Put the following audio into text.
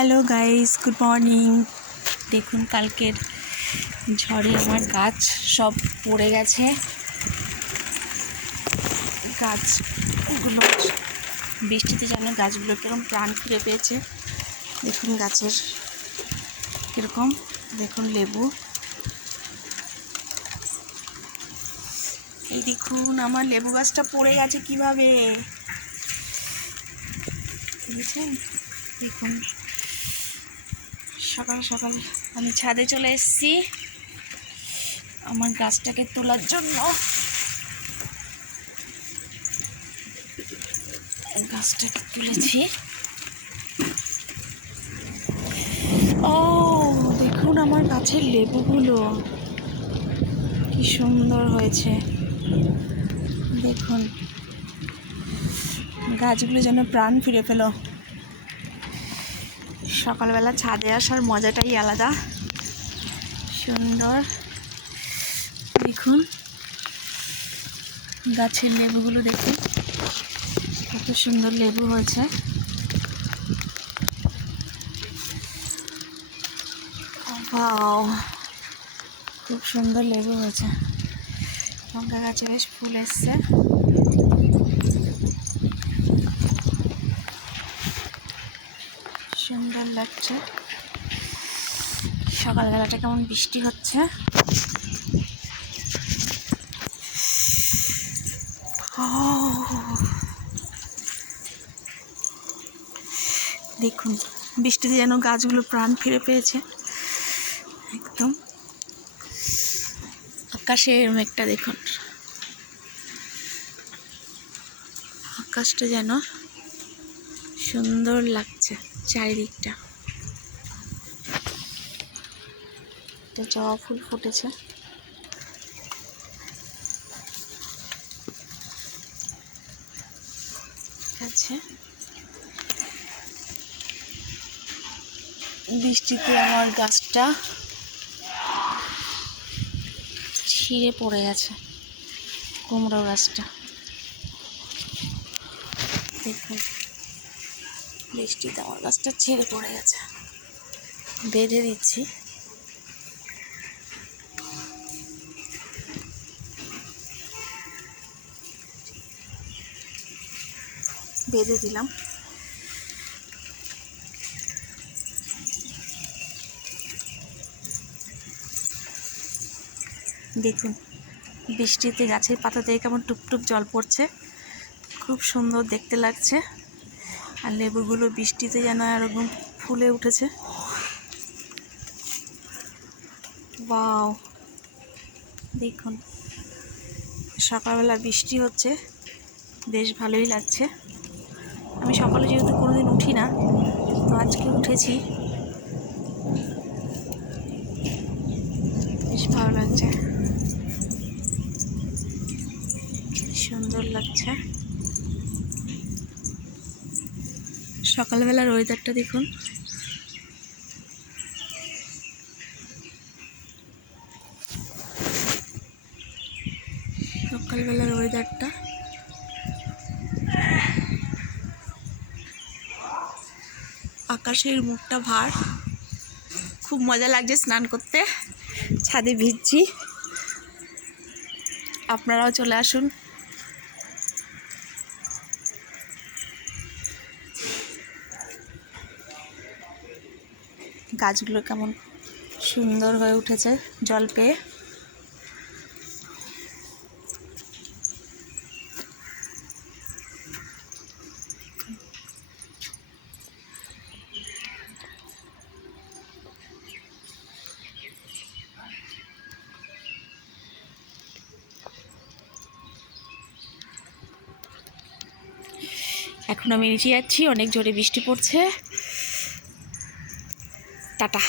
Hello guys, good morning. দেখুন কালকের ঝড়ে আমার গাছ সব পড়ে গেছে। গাছগুলো বৃষ্টিতে যেন গাছগুলো কীরকম প্রাণ ফিরে পেয়েছে। দেখুন গাছের কীরকম, দেখুন লেবু, এই দেখুন আমার লেবু গাছটা পড়ে গেছে কিভাবে, বুঝছেন? দেখুন সকাল সকাল আমি ছাদে চলে এসেছি আমার গাছটাকে তোলার জন্য। গাছটাকে তুলেছি। ও দেখুন আমার গাছের লেবুগুলো কি সুন্দর হয়েছে। দেখুন গাছগুলো যেন প্রাণ ফিরে পেল। সকালবেলা ছাদে আসার মজাটাই আলাদা, সুন্দর। দেখুন গাছের লেবুগুলো, দেখুন কত সুন্দর লেবু হয়েছে। ওয়াও, খুব সুন্দর লেবু হয়েছে। লঙ্কা গাছে বেশ ফুল এসছে। সুন্দর লাগছে। সকালবেলাটা কেমন বৃষ্টি হচ্ছে। দেখুন বৃষ্টিতে যেন গাছগুলো প্রাণ ফিরে পেয়েছে। একদম আকাশের মেঘটা দেখুন, আকাশটা যেন সুন্দর লাগছে চারিদিকটা। তো জবা ফুল ফুটেছে। আছে বৃষ্টিতে আমার গাছটা ছিঁড়ে পড়ে গেছে, কুমড়ো গাছটা। দেখুন বৃষ্টিতে আমার গাছটা ছিঁড়ে পড়ে গেছে। বেঁধে দিচ্ছি। বেঁধে দিলাম। দেখুন বৃষ্টিতে গাছের পাতা থেকে কেমন টুপটুপ জল পড়ছে, খুব সুন্দর দেখতে লাগছে। আর লেবুগুলো বৃষ্টিতে যেন এরকম ফুলে উঠেছে। ওয়াও, দেখুন সকালবেলা বৃষ্টি হচ্ছে, বেশ ভালোই লাগছে। আমি সকালে যেহেতু কোনোদিন উঠি না, তো আজকে উঠেছি, বেশ ভালো লাগছে, সুন্দর লাগছে। সকালবেলার ওয়েদারটা দেখুন, সকালবেলার ওয়েদারটা আকাশের মুখটা ভার, খুব মজা লাগছে স্নান করতে। ছাদে ভিজছি, আপনারাও চলে আসুন। গাছগুলো কেমন সুন্দর হয়ে উঠেছে জল পেয়ে। এখন আমি নিচে যাচ্ছি, অনেক জোরে বৃষ্টি পড়ছে। টাটা।